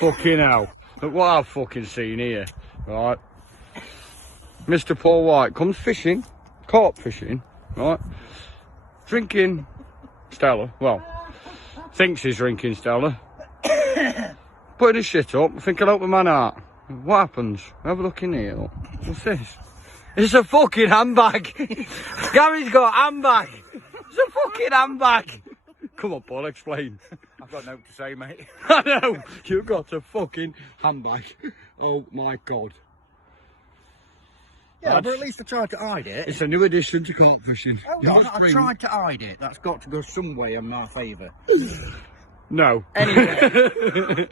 Fucking hell. Look what I've fucking seen here. Right. Mr. Paul White comes fishing, carp fishing, right? Drinking Stella. Well, thinks he's drinking Stella. Putting his shit up, thinking help the man out. What happens? Have a look in here. Look. What's this? It's a fucking handbag. Gary's got a handbag. It's a fucking handbag. Come on, Paul, explain. I've got nothing to say, mate. I know. You've got a fucking handbag. Oh my God. Yeah, but at least I tried to hide it. It's a new addition to carp fishing. Hold on, I tried to hide it. That's got to go some way in my favour. No. Anyway.